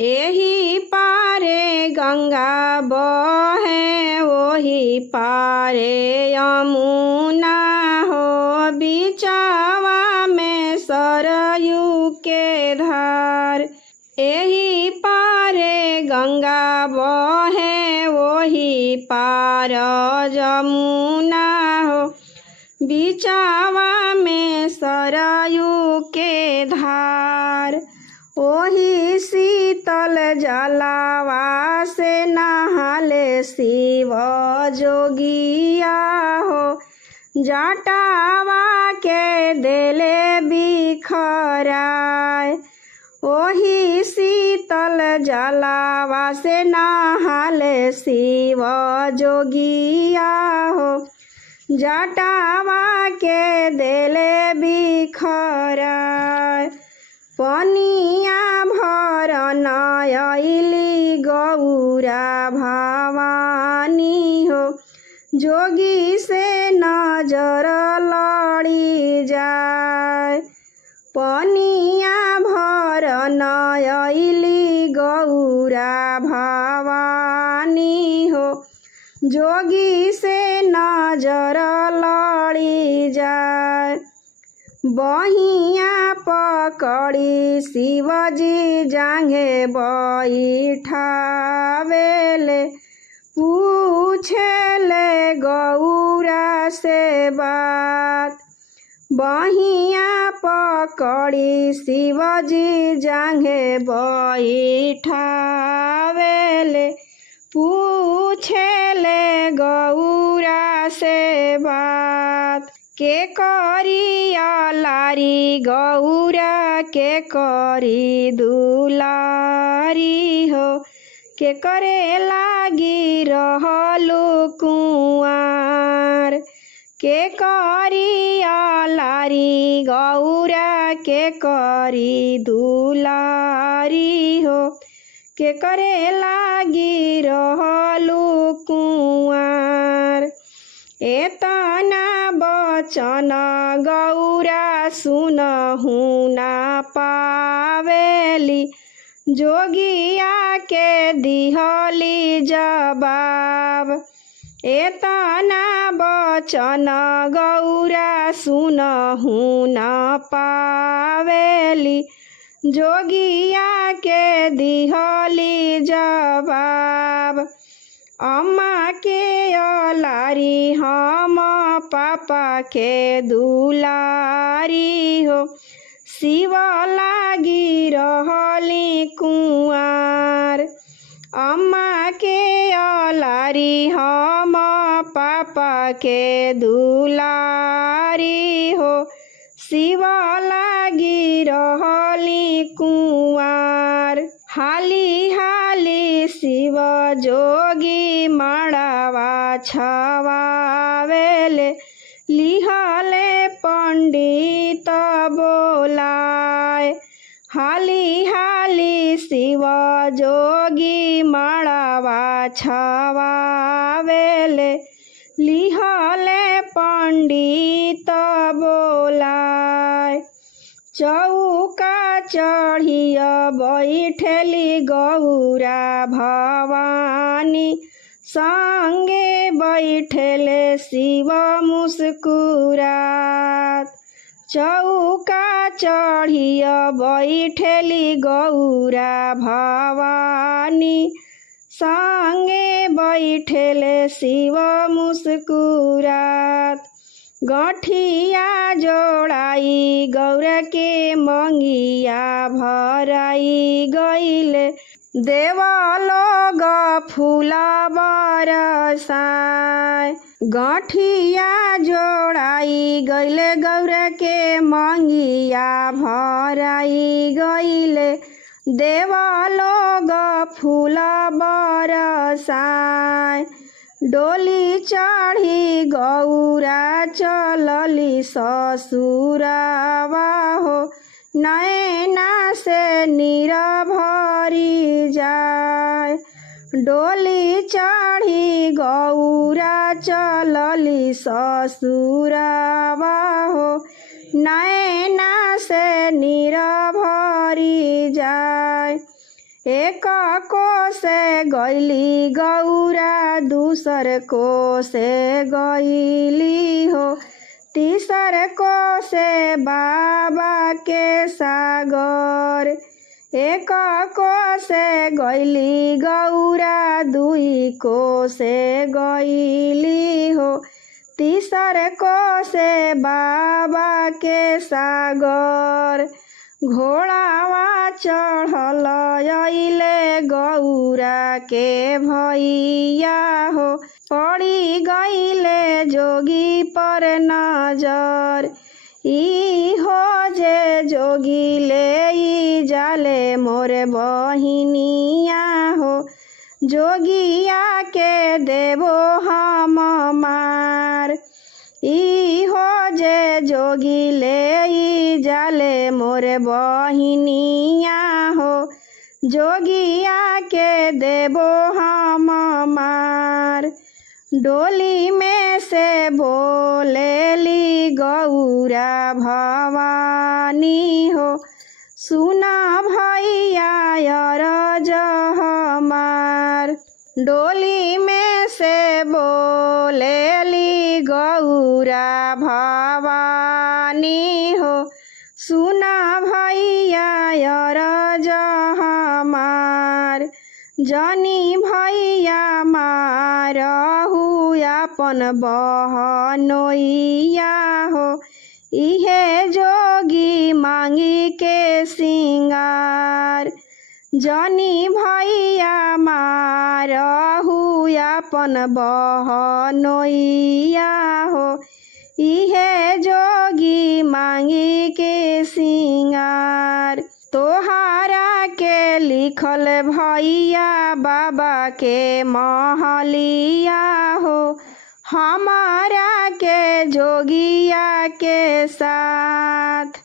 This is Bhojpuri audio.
एही पारे गंगा बहे ओही पारे यमुना हो, बिचवा में सरयू के धार। एही पारे गंगा बहे ओही पार यमुना हो, बिचवा में सरयू के धार। ओही शीतल जलावा से नहाले शिव जोगिया हो, जटावा के देले बिखराय। ओही शीतल जलावा से नहाले शिव जोगिया हो, जटावा के देले बिखराय। पनिया भरन अइली गौरा भवानी हो, जोगी से नजर लड़ी जाए। पनिया भरन अइली गौरा भवानी हो, जोगी से नजर लड़ी जाए। बहिया पकड़ी शिवजी जांघे बैठावेले, पूछेले गौरा से बात। बहिया पकड़ी शिवजी जांघे बैठावेले, पूछेले गौरा से बात। के करी लारी गौरा के करी दुलारी हो, के करे लागी रहलु कुंवार। के करी लारी गौरा के करी दुलारी हो, के करे लागी रहलु कुंवार। एतना बचन गौरा सुनहु ना पावेली, जोगिया के दिहली जवाब। एतना बचन गौरा सुनहु ना पावेली, जोगिया के दिहली जवाब। अम्मा के लारी हम पापा के दुलारी हो, शिव लागी रहली कुंवार। अम्मा के लारी हम पापा के दुलारी हो, शिव लागी रहली कुंवार। हाली हाली शिव जोगी मड़ावा छवावेले, लिहले पंडित बोलाए। हाली हाली शिव जोगी मड़ावा छवावेले, लिहले पंडित बोलाए। चौका चढ़िया बैठली गौरा भवानी, संगे बैठले शिव मुस्कुरात। चौका चढ़िया बैठली गौरा भवानी, संगे बैठले शिव मुस्कुरात। गठिया जोड़ाई गौरा के मंगिया भराई गईले, देवलोग फूला बरसाए। गठिया जोड़ाई गईले गौरा के मंगिया भराई गईले, देवलोग फूला बरसाए। डोली चढ़ी गौरा चलली ससुरावा हो, नैना से नीर भरी जाए। डोली चढ़ी गौरा चलली ससुरावा हो, नैना से नीर भरी जाए। एक को से गईली गौरा, दूसर को से गईली हो, तीसर को से बाबा के सागर। एक को से गईली गौरा, दुई को से गईली हो, तीसर को से बाबा के सागर। घोड़ावा चढ़ल अइले गौरा के भैया हो, पड़ी गईले जोगी पर नजर। ई हो जे जोगी ले जाले मोर बहिनिया हो, जोगिया के देवो हम मार। ई हो जे जोगी ले जाले मोर बहिनिया हो, जोगिया के देवो हम मार। डोली में से बोलेली गौरा भवानी हो, सुना भैया अरज हमार। डोली में से बोलेली गौरा भवानी हो, सुना भैया अरज हमार। जनी भैया मारहु अपन बहनोइया हो, इहे जोगी मांगी के सिंगार। जनी भैया मारहु अपन बहनोइया हो, इहे जोगी मांगी के सिंगार। तोहारा के लिखल भैया बाबा के महलिया हो, हमारा के जोगिया के साथ।